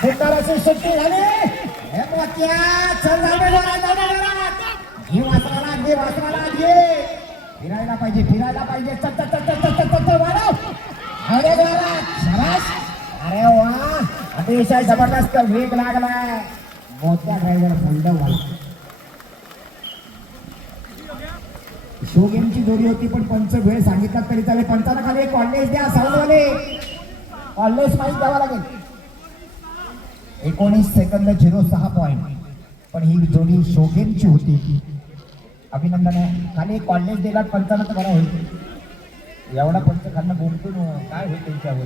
सुंदराची सुट्टी झाली. हे मोत्या चल जाऊ दे जोरात, जाऊ दे जोरात. घे वासराला घे वासराला घे. फिरायला पाहिजे फिरायला पाहिजे. चल चल चल चल चल चल चल वाढव. अरे जोरात शाबास. अरे वा अतिशय जबरदस्त वेग लागलाय मोत्या ड्रायव्हर मंडळ शो गेमची जोडी होती पण पंच वेळ सांगितला तरी चालेल. पंचाला खाली एक कॉलेज द्या साऊंडवाले कॉलेज माहीत द्यावा लागेल. एकोणीस सेकंद झिरो सहा पॉईंट पण ही जोडी शो होती. अभिनंदन. आहे खाली कॉलेज दिला पंचाला तर बरा होईल. एवढा पंच खाल्लं बोलतो काय होईल त्यांच्यावर?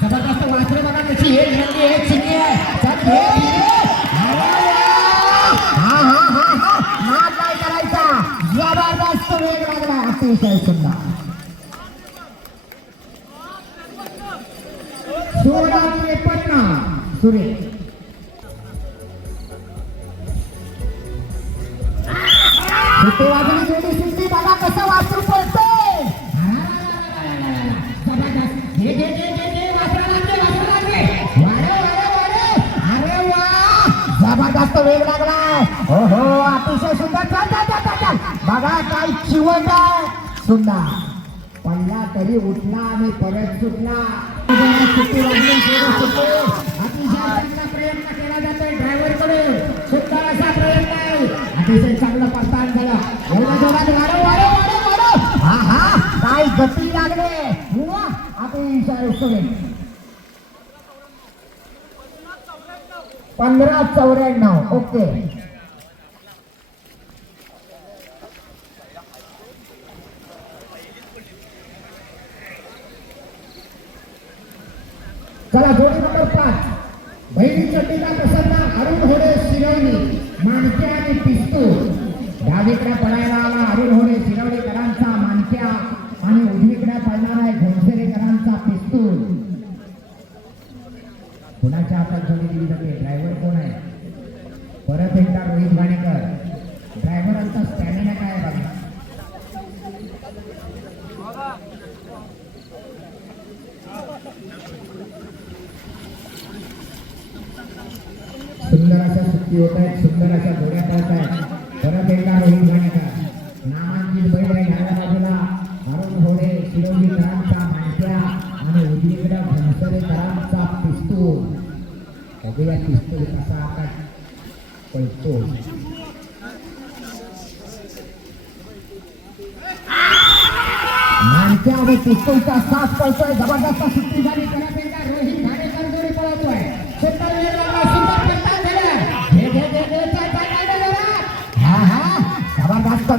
जबरदस्त वाचलं बघा त्याची. हे. కేటాయిస్తున్నా సూడాలు ఎప్పటినా సురేష్ आहे पडला तरी उठला आणि परत सुटला. प्रयत्न केला जातोय ड्रायव्हरकडे असा प्रयत्न आहे. अतिशय चांगलं झालं. एवढ्या जोरात वाढव वाढव वाढव हा हा काय गती लागले. अतिशय पंधरा चौऱ्याण्णव ओके. चला जोडी नंबर पाच. बहिणी चड्डीला प्रसन्न अरुण होडे शिरवणी मानक्या आणि पिस्तू. डावीकडे पडायला आला अरुण होडे शिरवणीकरांचा मानक्या आणि उजवीकडे पडणार आहे घोडसेरेकरांचा पिस्तू. कुणाच्या हातात जोडी दिली जाते? ड्रायव्हर कोण आहे? परत एकदा रोहित घाणेकर ड्रायव्हरांचा स्टॅमिना काय बघा सुंदर अशा होत आहेत सुंदराच्या अशा घोड्या पळत आहेत परत एकदा रोहित घाणेकर नामांकित बैल आहे डाव्या बाजूला अरुण घोडे शिरोलीकरांचा माणक्या आणि उजवीकडे घनसरेकरांचा पिस्तूल. बघूया पिस्तूल कसा आता पळतो. माणक्या आणि पिस्तूलचा साथ पळतोय. जबरदस्त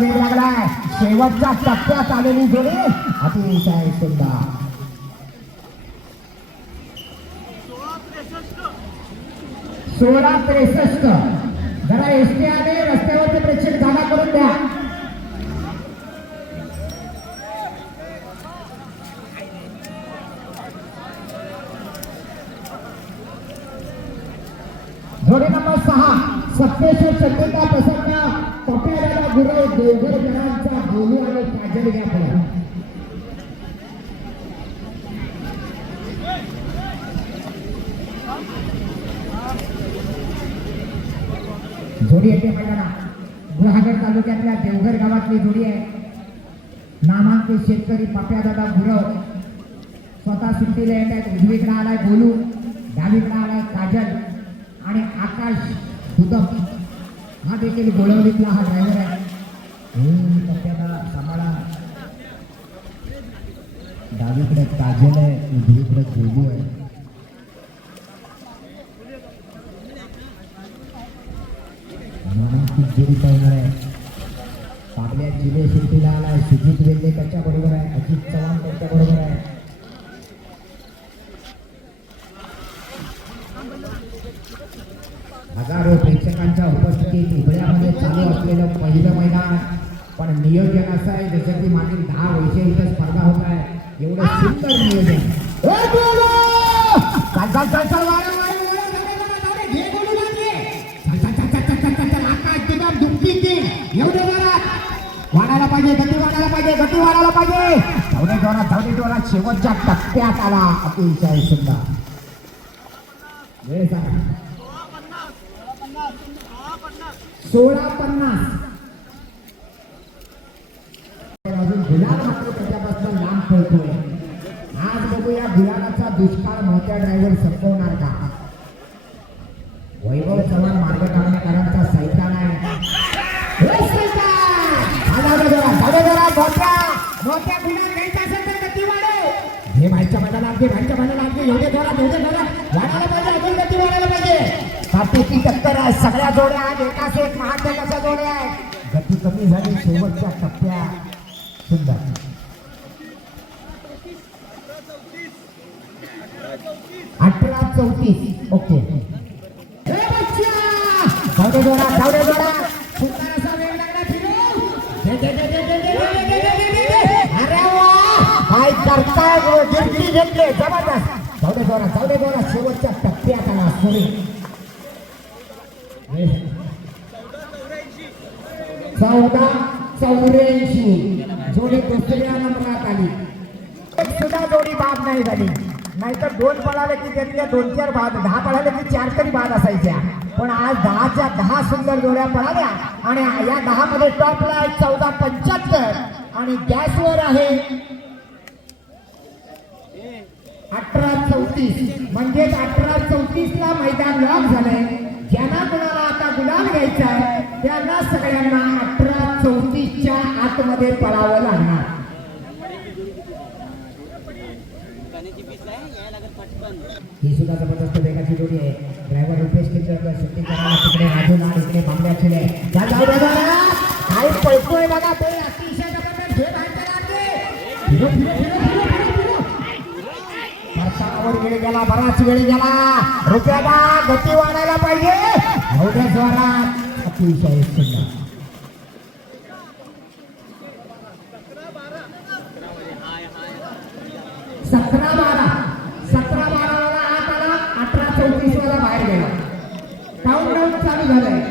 वेग टप्प्यात आलेली जोडी अतिशय सुंदर सोळा त्रेसष्ट. जरा एसटी आले रस्त्यावरचे प्रेक्षक जागा करून द्या. जोडी नंबर सहा सप्तेश्वर चंद्रिका प्रसन्न गुरव देवघरकरांचा बोलू आणि काजल घ्या पुढे जोडी येते मैदाना गुहागर तालुक्यातल्या देवघर गावातली जोडी आहे. नामांकित शेतकरी पाप्यादादा गुरव. स्वतः सुट्टीला येत आहेत. उजवीकडे आलाय बोलू डावीकडे आलाय काजल आणि आकाश दुदक हा देखील गोळवलीतला हा ड्रायव्हर आहे. हे सांभाळा डावीकडे काजल आहे उजवीकडे गोलू आहे नामांकित जोडी पाहणार आहे आपल्या जिल्हे सुट्टीला सुजित वेल्ले त्याच्या बरोबर आहे अजित चव्हाण त्यांच्या बरोबर आहे हजारो प्रेक्षकांच्या उपस्थितीत उभळ्यामध्ये चालू असलेलं पहिलं नियोजन असं आहे जसं की मागील दहा वर्ष इथं स्पर्धा होत आहे. एवढं सुंदर नियोजन. वाढायला पाहिजे गती वाढायला पाहिजे वाढायला पाहिजे. शेवटच्या टप्प्यात आला अतिशय सुंदर. मोठ्या गुलाब घ्यायचा असेल तर गती वाढव. हे भाईच्या मैदानात घे भाईच्या मैदानात घे. एवढे जोरात एवढे जोरात. वाढायला पाहिजे अजून गती वाढायला पाहिजे. काटेची टक्कर आहे. सगळ्या जोड्या आहेत. एकाच एक महाजगाच्या जोड्या आहेत. गती कमी झाली शेवटच्या टप्प्या. सुंदर. अठरा चौतीस. ओके. करता करताय गो? जबरदस्त। जाऊ शेवटच्या टप्प्यात आला सुरे चौदा चौऱ्याऐंशी जोडी दुसऱ्या नंबरात आली। एक सुद्धा जोडी बाद नाही झाली। नाहीतर दोन पळाले की त्यातल्या दोन चार बाद दहा पळाले की चार तरी बाद असायच्या। पण आज दहाच्या दहा सुंदर जोड्या पळाल्या आणि या दहा मध्ये टॉपला आहे चौदा पंच्याहत्तर आणि गॅसवर आहे अठरा चौतीस. म्हणजेच अठरा चौतीस ला मैदान लॉक झालंय. ज्यांना कुणाला आता गुलाल घ्यायचा आहे त्यांना सगळ्यांना अठरा चौतीसच्या आतमध्ये पळावं लागणार. ही सुद्धा जबरदस्त वेगाची जोडी आहे. ड्रायव्हर रुपेश करायला तिकडे राजू लाड इकडे काय पळतोय बघा ते अतिशय जबरदस्त. खेळ आहे फिरो, फिरो, फिरो. परतावर वेळ गेला बराच वेळ गेला. रुपयाला गती वाढायला पाहिजे. एवढ्या जोरात अतिशय सुंदर. सतरा बारा. सतरा बारा वाला आत आला अठरा चौतीस वाला बाहेर गेला. काउंट डाऊन चालू झालाय.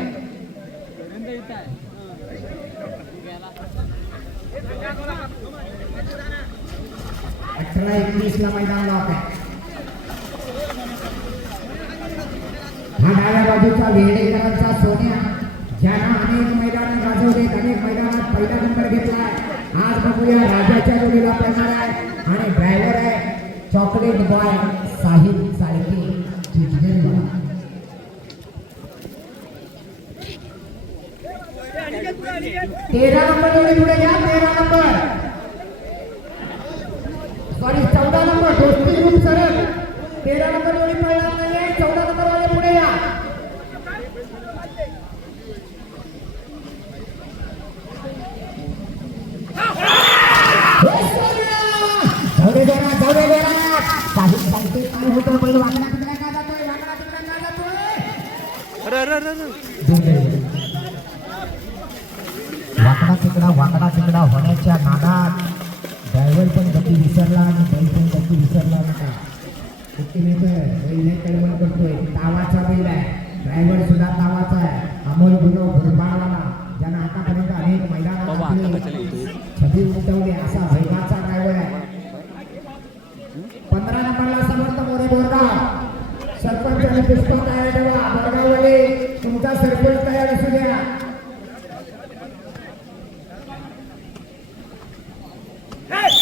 अठरा एकवीस ला मैदान लॉक आहे हा डाव्या बाजूचा सोन्या. ज्यानं अनेक मैदान गाजवले अनेक मैदानात पहिला नंबर घेतलाय. आज बघूया राजाच्या जोडीला पडणार आहे. आणि ड्रायव्हर आहे चॉकलेट बॉय साहिल साळके चिचगेरवाला. तेरा नंबर जोडी पुढे घ्या तेरा नंबर सॉरी चौदा नंबर दोस्ती ग्रुप सरळ तेरा नंबर जोडी पळणार नाहीये चौदा नंबर वाले पुढे या जाऊ दे जोरात, जाऊ दे जोरात. काही सांगते काय होतं बैल वाकडा तिकडा वाकडा तिकडा होण्याच्या नादात ड्रायव्हर पण गती विसरला आणि बैल पण गती विसरला नका कळवण करतोय तावाचा बैल आहे ड्रायव्हर सुद्धा तावाचा आहे अमोल गुरव भुरबाळवाला ज्यानं आतापर्यंत अनेक बाबा मैदानात कशाला येतोय छबी उमटवली असा वेगाचा ड्रायव्हर आहे पंधरा नंबरला समर्थ मोरे बोरगाव सरपंच आणि पुष्पा तयार ठेवा बोरगाववाले तुमचा सरपंच तयार असू द्या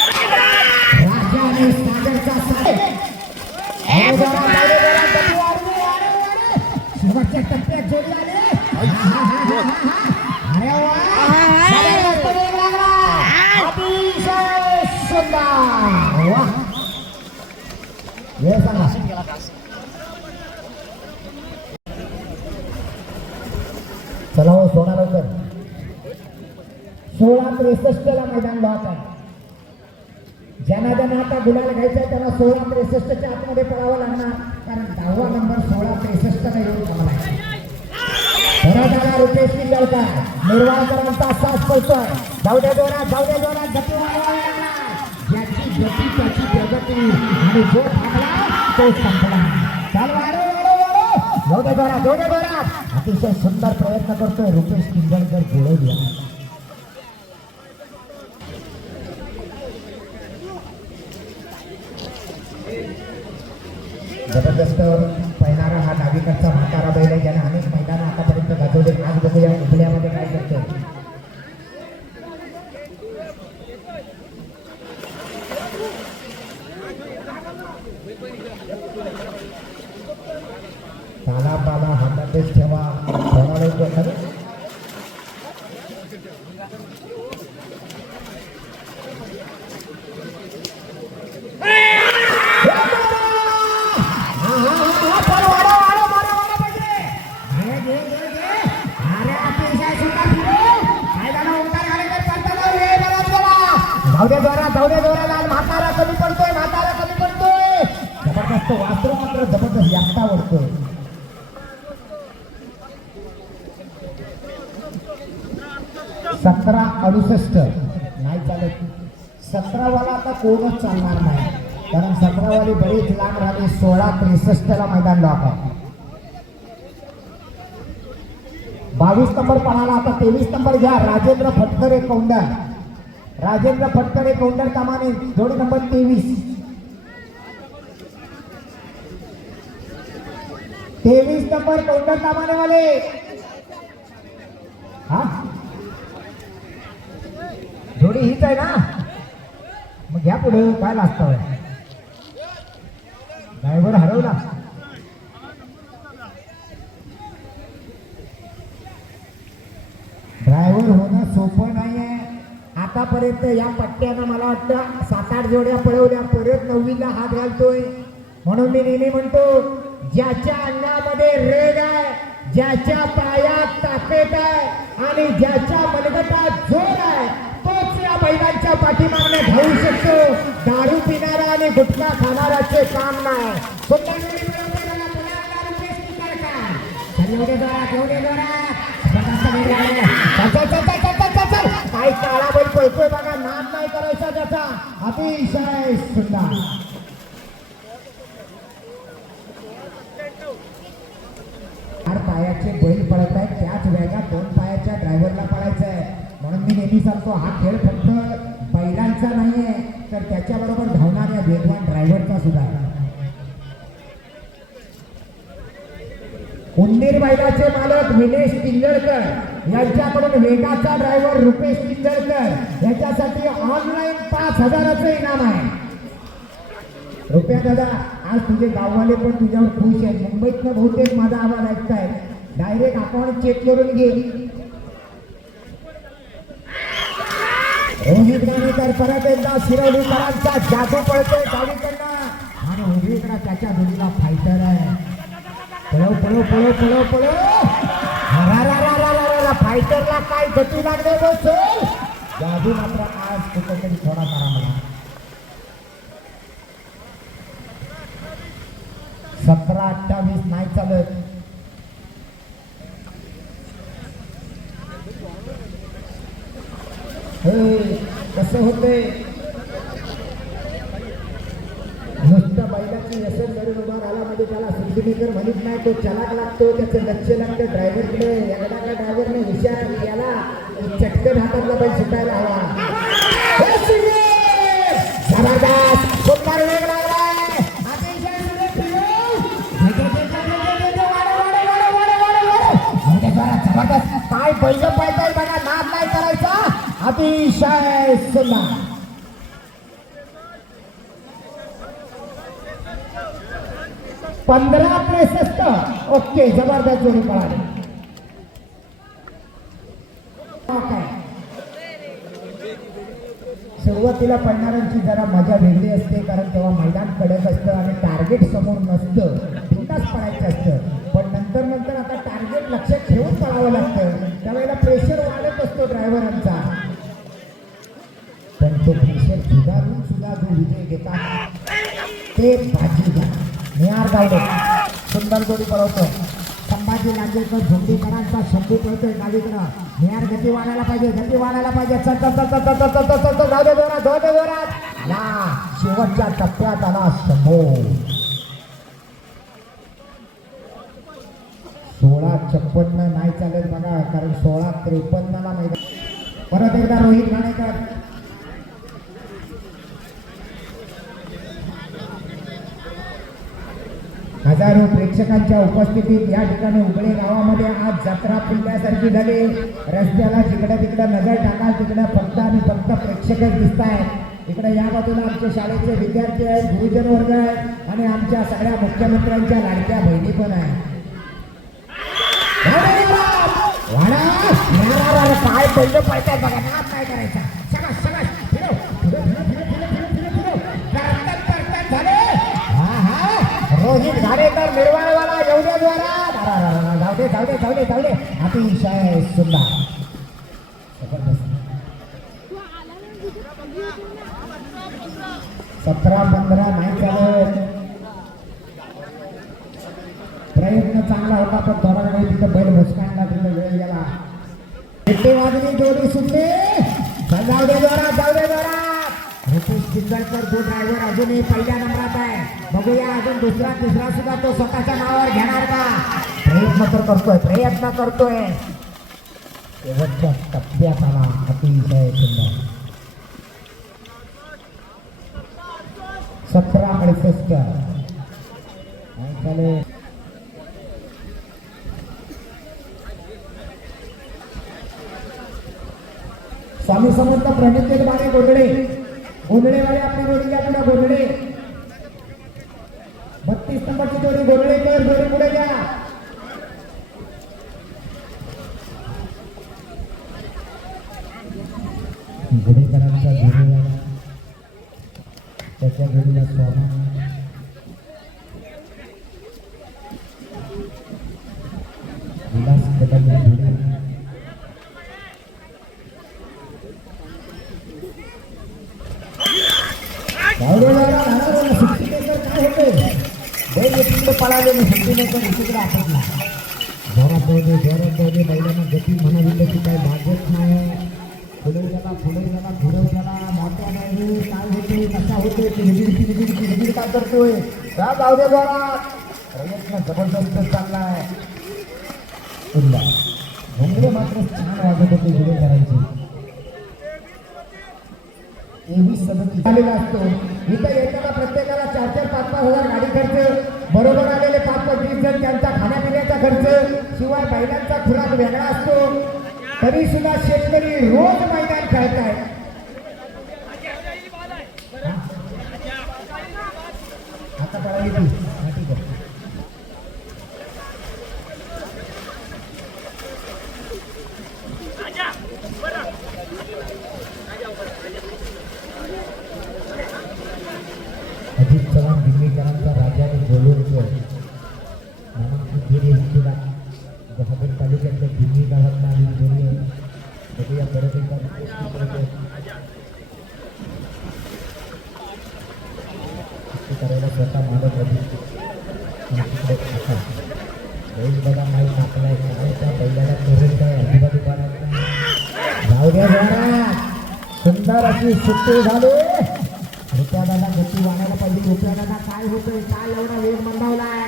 राजा आणि सागरचा साहेब अरे जरा, अरे जरा, गती वाढू दे, अरे, अरे. शेवटच्या टप्प्यात जोडी आली अरे वा जबरदस्त वेग लागला. अतिशय सुंदर वा वेळ सांगा चला हो सोडा लवकर सोळा त्रेसष्ट ला मैदान लॉक आहे. ज्यांना ज्यांना आता गुलाल घ्यायचा आहे त्यांना सोळा त्रेसष्टच्या आतमध्ये पडावं लागणार. कारण दहावा नंबर सोळा त्रेसष्ट ने येऊन थांबला आहे. रुपेश किल्लवकर निर्वाळकरांचा साथ पडतोय. जाऊ दे जोरात जाऊ जोरात गती ज्याची गती त्याची प्रगती. आणि जो थांबला तो संपला. चाल वाढव वाढव वाढव जोरात जाऊ जोरात. अतिशय सुंदर प्रयत्न करतोय रुपेश किंजळकर जुळवल्या जबरदस्त पहिणारा हा डावीकडचा म्हातारा बैल आहे. ज्याने अनेक मैदान आता पुढ्या पुण्यामध्ये काय करतो पाला पाला हातातच ठेवा कोणाला नाही. सतरावाला आता कोणच चालणार नाही. कारण सतरावाली बरीच लांब राहिली सोळा त्रेसष्टला मैदान लॉक आहे बावीस नंबर पळाला आता तेवीस नंबर घ्या. राजेंद्र फटकरे कौंडर राजेंद्र फटकरे कौंडर कामाने जोडी नंबर तेवीस. तेवीस नंबर कौंडर कामाने वाले हा? जोडी हीच आहे ना? मग घ्या पुढे काय लागतं? ड्रायव्हर हरवला. ड्रायव्हर होणं सोपं नाहीये. आतापर्यंत या पट्ट्यानं मला वाटतं सात आठ जोड्या पळवल्या परत नववीला हात घालतोय. म्हणून मी नेहमी म्हणतो ज्याच्या अंगामध्ये रेग आहे ज्याच्या पायात ताकद आहे आणि ज्याच्या मनगटात जोर आहे त्याच्या पाठीमागणे घेऊ शकतो. दारू पिणारा आणि गुटखा खाणाराचे काम नाही. काळा बैल पळतोय बघा नाद नाही करायचा त्याचा. अतिशय सुद्धा पायाचे बैल पडत आहेत त्याच वेळेला दोन पायाच्या ड्रायव्हरला पडायचं आहे म्हणून मी नेहमी सांगतो हा खेळ फक्त बैलांचा नाहीये तर त्याच्याबरोबर धावणाऱ्या वेगवान ड्रायव्हरचा सुद्धा. उंदीर बैलाचे मालक विनेश किंजळकर यांच्याकडून वेगाचा ड्रायव्हर रुपेश किंजळकर याच्यासाठी ऑनलाईन पाच हजाराचं इनाम आहे. रुपया दादा आज तुझे गाववाले पण तुझ्यावर खुश आहेत. मुंबईतनं बहुतेक माझा आवाज ऐकताय डायरेक्ट अकाउंट चेक करून घे. रोहित गाणेकर परत एकदा शिरवलीकरांचा जादू पळतोय डावीकडनं. आणि उजवीकडे त्याच्या जोडीला फायटर आहे. पळव पळव पळव पळव पळव. फायटरला काय गती लागले बस जादू मात्र आज कुठेतरी थोडा करा मला सतरा अठ्ठावीस नाही चालत हे कसं होते नुसत्या बैलाची व्यसन करून उभा राहिला म्हणजे त्याला सुद्धिमेकर म्हणत नाही तो चलाक लागतो त्याचं लक्ष लागतं ड्रायव्हरकडे एकदा का ड्रायव्हरने हुशार याला चटकन हातातला बैल सुटायला हवा. अतिशय सुंदर पंधरा त्रेसष्ट ओके जबरदस्त जोडी पळाली. काय सुरुवातीला पडणाऱ्यांची जरा मजा वेगळी असते कारण तेव्हा मैदान कडक असतं आणि टार्गेट समोर नसतं बिंदास पडायचं असतं पण नंतर नंतर आता टार्गेट लक्षात ठेवून पळावं लागतं त्यावेळेला प्रेशर वाढत असतो ड्रायव्हरांचा पण तो प्रेशर सुधारून सुद्धा जो विजय घेतात ते बाजीगार निहार गावडे सुंदर जोडी पळवतो संभाजी लांजेकर झोंबीकरांचा शंभू पळतोय डावीकडं. निहार गती वाढायला पाहिजे गती वाढायला पाहिजे. चल चल चल चल चल चल चल चल जाऊ दे जोरात जाऊ दे जोरात. या शेवटच्या टप्प्यात आला शंभू. सोळा छप्पन्न नाही चालत बघा कारण सोळा त्रेपन्नला मैदान परत एकदा रोहित राणेकर हजारो प्रेक्षकांच्या उपस्थितीत या ठिकाणी उघडे गावामध्ये आज जत्रा फुलल्यासारखी झाली. रस्त्याला जिकडे तिकडे नजर टाकाल तिकडे फक्त आणि फक्त प्रेक्षकच दिसत आहेत इकडे या बाजूला आमचे शाळेचे विद्यार्थी आहेत गुरुजन वर्ग आहेत आणि आमच्या सगळ्या मुख्यमंत्र्यांच्या लाडक्या बहिणी पण आहेत. काय पहिलं पाहिजे बघा काय करायचा? सगळं हा रोहित घाडेकर निर्वाळवाला द्वारा. जाऊ दे जाऊ दे जाऊ दे जाऊ दे. अतिशय सुंदर. सतरा पंधरा नाही चालत प्रयत्न चांगला होता पण थोडा वेळ तिथं बैल मुस्कानला तिथं वेळ गेला. किती वाजली जोडी सुटली. जाऊ दे जोरात जाऊ दे चिंचळकर ड्रायव्हर अजूनही पहिल्या नंबरात आहे. बघूया दुसरा तिसरा सुद्धा तो स्वतःच्या नावावर घेणार का? प्रयत्न तर करतोय प्रयत्न करतोय. शेवटच्या टप्प्यात आला अतिशय सुंदर. सतरा अडुसष्ट चालेल स्वामी समर्थ प्रणित बारे गोंधळे. गोंधळेवाले आपल्या गोडी पुढे गोंधळे. बत्तीस नंबरची जोडी गोंधळेकर जोडी पुढे घ्या गुढेकरांचा जोडीला त्याच्या जोडीला स्वामी विलास कदम जोडी गावडेवाला राहणार सुट्टीनेकर काय होते बैल इकडे पळाले मी सुट्टीनेकर इकडे आपटला जोरात जाऊ दे जोरात जाऊ दे बैलांना गती म्हणावी तशी काही भागत नाही पुढे गेला पुढे गेला पुढे गेला मोठ्या नाही काय होते कसा होते किरकिर किरकिर किरकिर का करतोय जा जाऊ दे प्रयत्न जबरदस्त चालला आहे भोंगले मात्र छान वाजत होते गुढे करायचे तेवीस सदतीस. आलेला असतो. इथं येताना प्रत्येकाला चार चार पाच पाच हजार गाडी खर्च. बरोबर आलेले पाच पाच वीस जण त्यांचा खाण्यापिण्याचा खर्च. शिवाय बैलांचा खुराक वेगळा असतो. तरी सुद्धा शेतकरी रोज मैदान खेळताय आता पळाली ती हा, ठीक आहे अजित चव्हाण दिल्लीकरांचा राजा आणि गोलूरकर नामांकित फेरी हत्तीला जहागड तालुक्यातल्या दिल्ली गावात आली फेरी आहे बघूया परत एकदा कुस्ती करतोय. कुस्ती करायला स्वतः मालक होती आणि तिकडे काका. बैल बघा माहीत आपलाय काय त्या बैलाला करत काय अजिबात उभा जाऊ द्या जरा सुंदर अशी सुट्टी झाली रुपया दादा गती वाढायला पाहिजे रुपया दादा काय होतंय? काय एवढा वेग मंदावलाय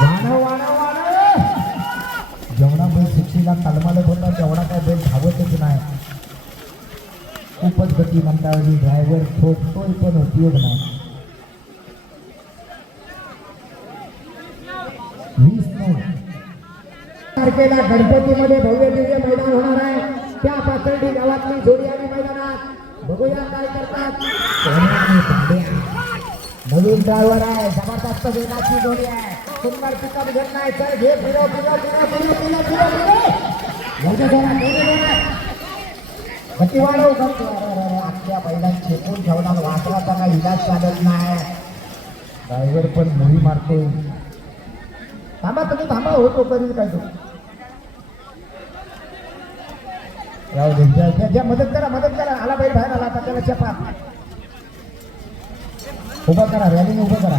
वाढव वाढव वाढव जेवढा बैल सुट्टीला तलमालत होता तेवढा काय बैल धावतच नाही खूपच गती मंदावली ड्रायव्हर ठोकतोय पण उपयोग नाही वीस नऊ तारखेला गणपतीमध्ये भव्य दिव्य मैदान होणार आहे. त्या पाथर्डी गावातली जोडी आणि मैदानात. बघूया काय करतात. नवीन ड्रायव्हर आहे. जबरदस्त वेगाची जोडी आहे. सुंदर पिकअप घेत नाही तर घे फिरव फिरव फिरव फिरव फिरव फिरव आजच्या चेपून इलाज चालत नाही. ड्रायव्हर पण मुली मारतो थांबा तुम्ही थांबा. होतो करील काय तो? राहू दे. द्या- मदत करा मदत करा. आला बाई बाहेर आला आता त्याला चपा उभा करा रॅलीने उभं करा.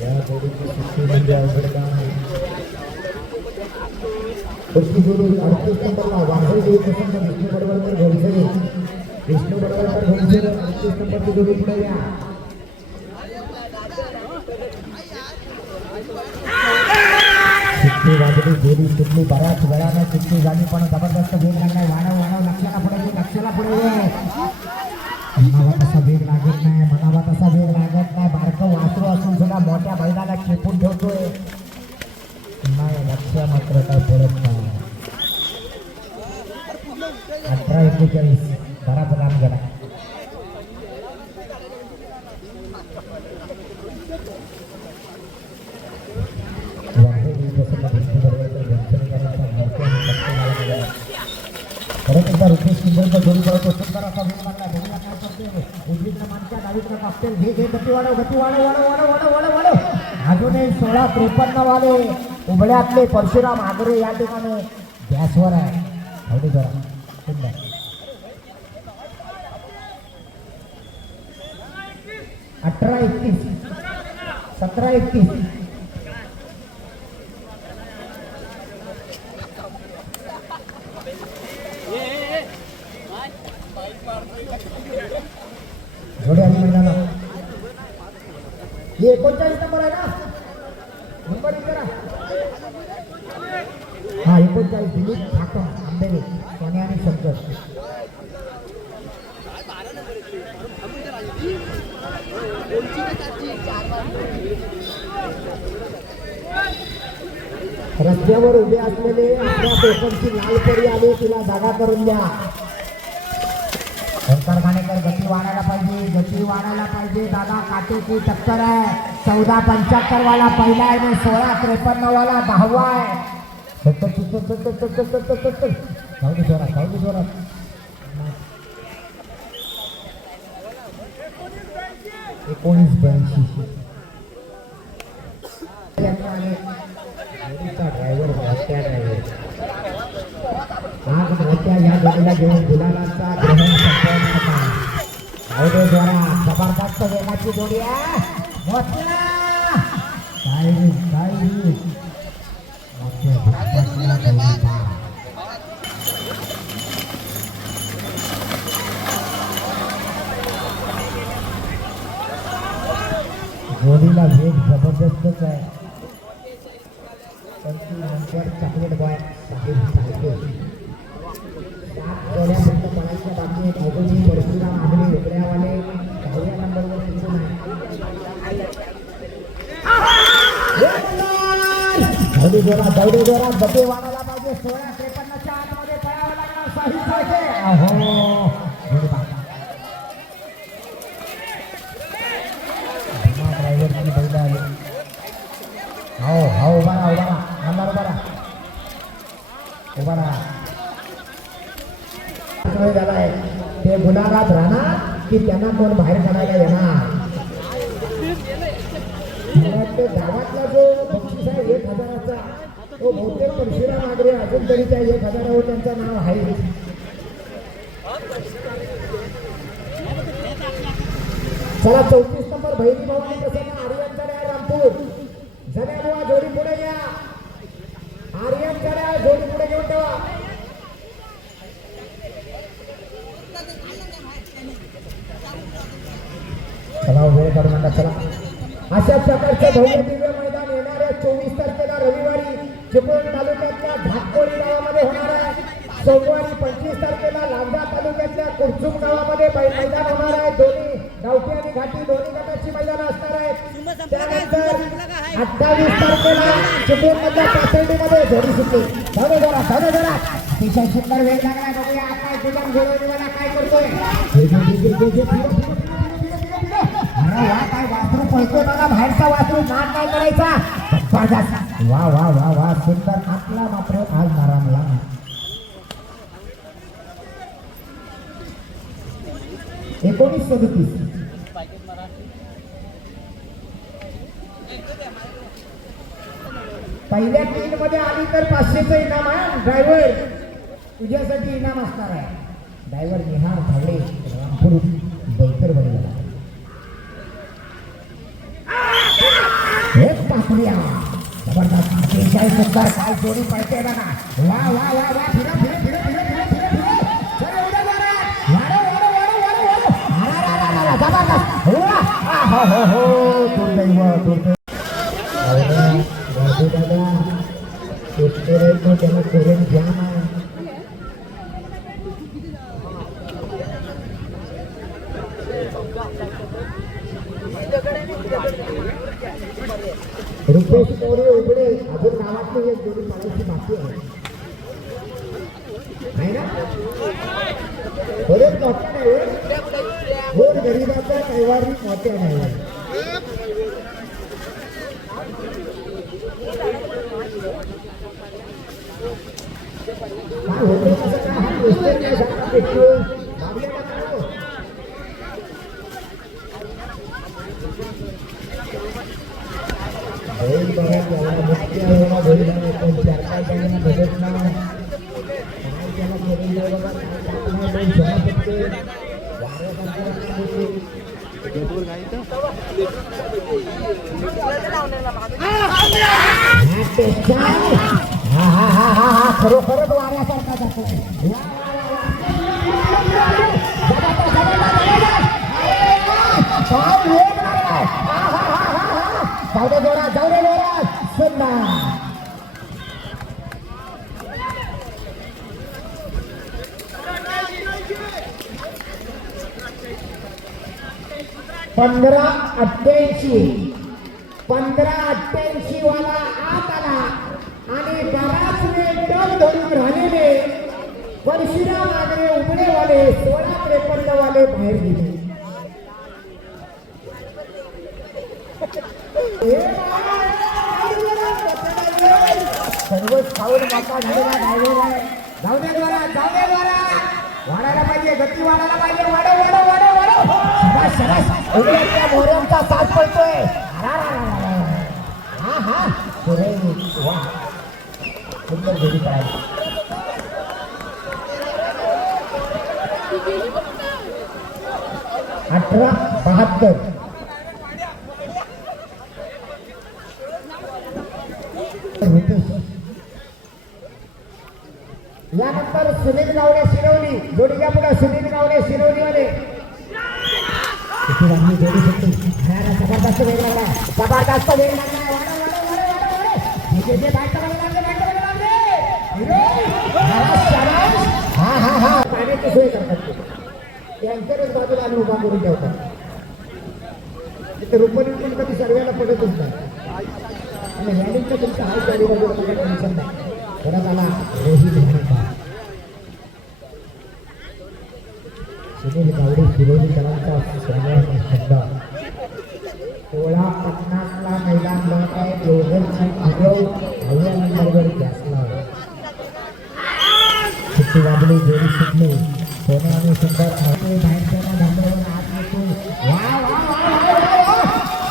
या जोडीची सुट्टी म्हणजे कुस्ती अडतीस नंबरला विष्णू बडवलकर घोलसरे विष्णू अडतीस नंबरची जोडी पुढे या. सुट्टी वाजली सुटली बऱ्याच वेळानं सुट्टी झाली पण जबरदस्त वेग लागलाय वाढव वाढव लक्षाला पुढे लक्ष्याला लक्षाला पुढे ये. मनावा तसा वेग लागत नाही मनावा तसा वेग लागत नाही बारकं वासरू असून सुद्धा मोठ्या बैलाला खेपून ठेवतोय नाही लक्ष मात्र काय पडत नाही अठरा एकेचाळीस बराच काम गेला परत एकदा रुपेश सुंदरचा जोडी पडतो सुंदर असा वेग लागला बघूया काय करते उजवीकडे मानच्या डावीकडे कापतेल घे घे गती वाढव गती वाढव वाढव वाढव वाढव वाढव वाढव अजूनही सोळा त्रेपन्न वाले उबळ्यातले परशुराम आगरे या ठिकाणी गॅसवर आहे. हवडी जरा अठरा एकतीस. सतरा एकतीस. जोडी आली एकोणचाळीस नंबर आहे ना नंबर करा हा दिलीप ठाकर आंबेरे सोने आणि शंकर. रस्त्यावर उभे असलेले आपल्या पेपरची लाल परी आली तिला जागा करून द्या. शंकर खाणेकर गती वाढायला पाहिजे गती वाढायला पाहिजे. दादा काटेची टक्कर आहे. चौदा पंच्याहत्तर वाला पहिला आहे आणि सोळा त्रेपन्न वाला दहावा आहे. सत्तर, सत्तर, सत्तर, सत्तर, सत्तर, सत्तर. जाऊ दे जोरात जाऊ दे जोरात एकोणीस ब्याऐंशी ड्रायव्हर मोठ्या ड्रायव्हर आज मोठ्या या जोडीला घेऊन गुलालाचा ग्रहण संपवणार होता अवधे द्वारा जबरदस्त वेगाची जोडी आहे मोठला काय रे काय जोडीला वेग जबरदस्तच आहे. पण ती नंतर चॉकलेट बॉय साहेब सारखे सात पळायच्या बाकी परशुराम आगले दहाव्या नंबरवर आहे. दौडी जोरात दौडी सोळा त्रेपन्नच्या आतमध्ये पळावं लागणार साहिब हो हो उभा राहा उभा राहा नंबर उभा राहा उभा राहा झालाय ते गुलाबात राहणार की त्यांना कोण बाहेर काढायला येणार गावातला जो बक्षीस आहे एक हजाराचा तो बहुतेक परशुराम आगरे अजून तरी त्या एक हजारावर त्यांचं नाव आहे. चला चौथी नंबर बहिणी भवानी प्रसन्न आर्यनकडे आहे रामपूर जण्या बुवा जोडी पुढे घ्या आर्यनकडे आहे, जोडी पुढे घेऊन ठेवा चला वेळ काढू नका चला अशा प्रकारचं भव्य दिव्य मैदान येणाऱ्या चोवीस तारखेला रविवारी चिपळूण तालुक्यातल्या घाटकोळी गावामध्ये होणार आहे सोमवारी पंचवीस तारखेला लांजा कुरचुम गावामध्ये मैदान होणार आहे. दोन्ही गावठी आणि घाटी दोन्ही गटाची मैदान असणार आहेत. त्यानंतर अठ्ठावीस तारखेला चिपळूण मधल्या पाथर्डीमध्ये जोडी सुटली. धनो जरा धनो जरा अतिशय सुंदर वेळ लागलाय. बघूया काय गुलाम गोळवणीवाला काय करतोय. अरे वा काय वासरू पळतोय बघा. बाहेरचा वासरू नाट काय करायचा. वा वा वा वा. सुंदर आपला मात्र आज नारामला एकोणीस सदतीस. पहिल्या तीन मध्ये आली तर पाचशेचं इनाम आहे. ड्रायव्हर तुझ्यासाठी इनाम असणार आहे. ड्रायव्हर निहार धावडे रामपूर बैकर बडीला एक पापड्या जबरदस्त. काय जोडी पाहिजे बघा. वा वा वा वा फिरा. जबरदस्त वा आ, हो हो हो दुर्दैव दुर्दैव अरे, राजू दादा शेतकरी तो त्याला करून घ्या ना रुपेश मोरे उघडे अजून नावातली एक जोडी पाडायची बाकी आहे आहे ना बरेच मोठ्या नाही होय? गोर गरिबाचा कैवारी मोठ्या नाही. होय. कसं काय हा गोष्ट नाही बैल बघा त्याला मुख्य बैल पण चार पाच जणांना बघत नाही. त्याला बघा, काय टाकणार बैल जमा करते. वाऱ्यासारखं होते. हा, पेचा. हा, हा, हा, हा, हा, खरोखरच वाऱ्यासारखा जातो वा, वा, वा, वा. जबरदस्त, जबरदस्त, जबरदस्त. अरे वा, काय वेग लागलाय. हा, हा, हा, हा, हा. जाऊ दे जोरात, जाऊ दे जोरात. सुंदर. पंधरा अठ्ठ्याऐंशी. पंधरा अठ्ठ्याऐंशी वाला आत आला. आणि बराच वेळ टक धरून राहिलेले परशुराम आगरे उघडेवाले सोळा त्रेपन्न वाले बाहेर गेले. सर्वच खाऊन मोठा झालेला ड्रायव्हर आहे. जाऊ दे द्वारा जाऊ दे द्वारा. वाढायला पाहिजे गती वाढायला पाहिजे. वाढव वाढव वाढव वाढव. शबाश शबाश उघड्याच्या साथ पडतोय. हा हा. सुंदर अठरा बहात्तर. यानंतर सुनील गावडे शिरवली जोडीच्या पुढे सुनील गावडे शिरवली मध्ये किती चांगली जोडी सुटली जबरदस्त वेग लागला जबरदस्त वेग लागला हा हा हा. पाण्याची सोय करतात टँकरच बाजूला उभा करून ठेवतात तिथे रुपये पण कधी सर्वांना पडतच नाही आणि रॅलिंगचं तुमचं हाय चालू बाजूला टेन्शन नाही परत आला रोहित सुनील गावडे शिरोलीकरांचा सर्वांचा शब्द सोळा पन्नासला मैदान लढत आहे देवघरची भुगव दहाव्या नंबरवर गॅसला सुट्टी वाजली जोडी सुटली सोने आणि सुंदर धावतो बाहेरच्या धाब्यावर आत येतो वा वा वा वा वा वा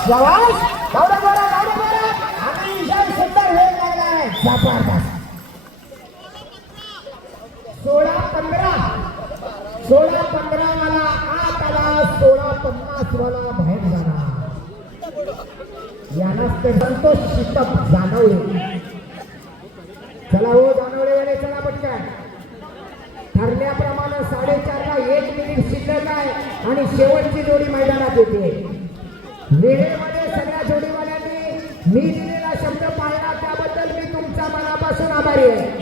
शबाश! गावडे गोरा, गावडे गोरा. अतिशय सुंदर वेग लागलाय जबरदस्त सोळा पंधरा सोळा पंधरा वाला आत आला सोळा पन्नास बाहेर जाणार? यालाच ते संतोष शितप जाणवले चला हो जाणवले वाले चला पटकन. ठरल्याप्रमाणे साडेचारला एक मिनिट शिल्लक आहे आणि शेवटची जोडी मैदानात येते. वेळेमध्ये सगळ्या जोडीवाल्यांनी मी दिलेला शब्द पाहिला त्याबद्दल मी तुमचा मनापासून आभारी आहे.